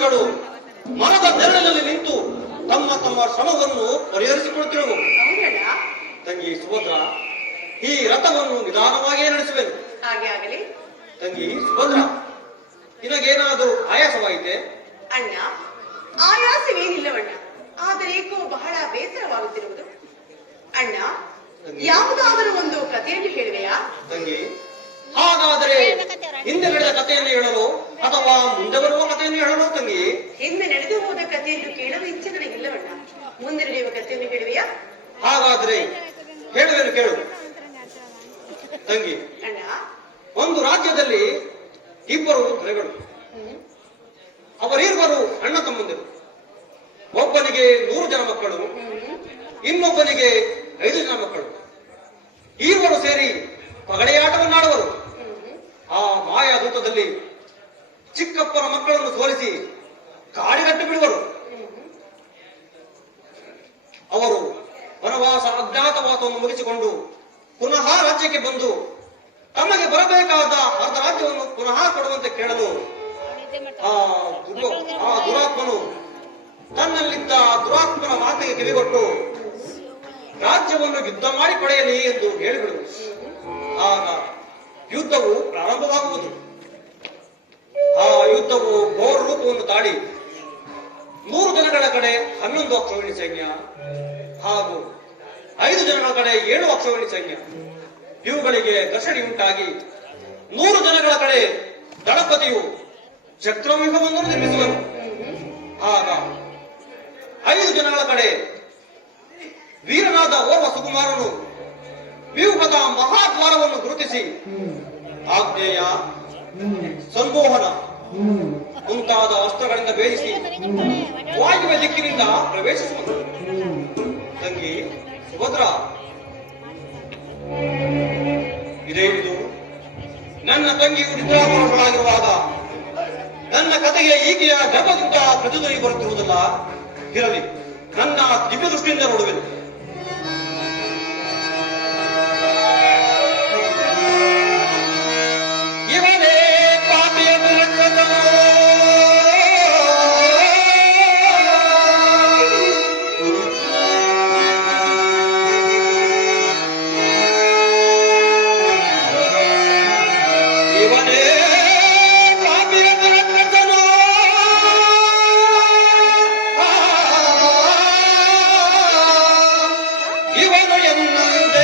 ಸಾರಥಿಗಳು ಮರದ ಬೆರಳಿನಲ್ಲಿ ನಿಂತು ತಮ್ಮ ತಮ್ಮ ಶ್ರಮವನ್ನು ಪರಿಹರಿಸಿಕೊಳ್ಳುತ್ತಿರುವು ತಂಗಿ ಸುಭದ್ರ ಈ ರಥವನ್ನು ನಿಧಾನವಾಗಿಯೇ ನಡೆಸುವೆನು. ಹಾಗೆ ಆಗಲಿ. ತಂಗಿ ಸುಭದ್ರ ನಿನಗೇನಾದರೂ ಆಯಾಸವಾಯಿತೆ? ಅಣ್ಣ ಆಯಾಸವೇನಿಲ್ಲವಣ್ಣ ಆದರೆ ಏಕೋ ಬಹಳ ಬೇಸರವಾಗುತ್ತಿರುವುದು. ಅಣ್ಣ ಯಾವುದಾದರೂ ಒಂದು ಕಥೆಯನ್ನು ಹೇಳುವೆಯಾ? ತಂಗಿ ಹಿಂದೆ ನಡೆದ ಕಥೆಯನ್ನು ಹೇಳಲು ಅಥವಾ ಮುಂದೆ ಬರುವ ಕಥೆಯನ್ನು ಹೇಳಲು ತಂಗಿ? ಹಿಂದೆ ನಡೆದು ಹೋದ ಕಥೆಯನ್ನು ಕೇಳಲು ಇಚ್ಛೆ ನನಗಿಲ್ಲವಣ್ಣ ಮುಂದೆ ನಡೆಯುವ ಕಥೆಯನ್ನು ಹೇಳುವೆಯಾ ಹಾಗಾದ್ರೆ ಹೇಳುವೆನು ಕೇಳು. ತಂಗಿ ಒಂದು ರಾಜ್ಯದಲ್ಲಿ ಇಬ್ಬರು ದೊರೆಗಳು. ಅವರಿರುವರು ಅಣ್ಣ ತಮ್ಮಂದಿರು. ಒಬ್ಬನಿಗೆ ನೂರು ಜನ ಮಕ್ಕಳು ಇನ್ನೊಬ್ಬನಿಗೆ ಐದು ಜನ ಮಕ್ಕಳು. ಇವರು ಸೇರಿ. ಆ ಮಾಯಾದೂತದಲ್ಲಿ ಚಿಕ್ಕಪ್ಪನ ಮಕ್ಕಳನ್ನು ಸೋಲಿಸಿ ಕಾಡಿಗಟ್ಟು ಬಿಡುವರು. ಅವರು ವನವಾಸ ಅಜ್ಞಾತವಾಸವನ್ನು ಮುಗಿಸಿಕೊಂಡು ಪುನಃ ರಾಜ್ಯಕ್ಕೆ ಬಂದು ತಮಗೆ ಬರಬೇಕಾದ ಅರ್ಧ ರಾಜ್ಯವನ್ನು ಪುನಃ ಕೊಡುವಂತೆ ಕೇಳಲು ಆ ಆ ದುರಾತ್ಮನು ತನ್ನಲ್ಲಿದ್ದ ದುರಾತ್ಮನ ಮಾತಿಗೆ ಕಿವಿಗೊಟ್ಟು ರಾಜ್ಯವನ್ನು ಯುದ್ಧ ಮಾಡಿ ಪಡೆಯಲಿ ಎಂದು ಹೇಳಿಬಿಡುವುದು ಆಗ ಯುದ್ಧವು ಪ್ರಾರಂಭವಾಗುವುದು ಹನ್ನೊಂದು ಅಕ್ಷೋಹಿಣಿ ಸೈನ್ಯ ಹಾಗೂ ಐದು ಜನಗಳ ಕಡೆ ಏಳು ಅಕ್ಷೋಹಿಣಿ ಸೈನ್ಯ ಇವುಗಳಿಗೆ ಘರ್ಷಣೆ ಉಂಟಾಗಿ ನೂರು ಜನಗಳ ಕಡೆ ದಳಪತಿಯು ಚಕ್ರವ್ಯೂಹವನ್ನು ನಿರ್ಮಿಸುವನು. ಆಗ ಐದು ಜನಗಳ ಕಡೆ ವೀರನಾದ ಓರ್ವ ಸುಕುಮಾರನು ವ್ಯೂಹದ ಮಹಾದ್ವಾರವನ್ನು ಗುರುತಿಸಿ ಆಗ್ನೇಯ ಸಂಮೋಹನ ಮುಂತಾದ ಅಸ್ತ್ರಗಳಿಂದ ಬೇಯಿಸಿ ವಾಯುವ ದಿಕ್ಕಿನಿಂದ ಪ್ರವೇಶಿಸುವುದು. ತಂಗಿ, ಸುಭದ್ರ. ಇದೇನಿದು ನನ್ನ ತಂಗಿಯು ನಿದ್ರಾಪರಗಳಾಗಿರುವಾಗ ನನ್ನ ಕಥೆಗೆ ಈಕೆಯ ಜಪದಿಂದ ಪ್ರಚೋದನೆ ಬರುತ್ತಿರುವುದಲ್ಲ. ಇರಲಿ, ನನ್ನ ದಿವ್ಯ ದೃಷ್ಟಿಯಿಂದ என்று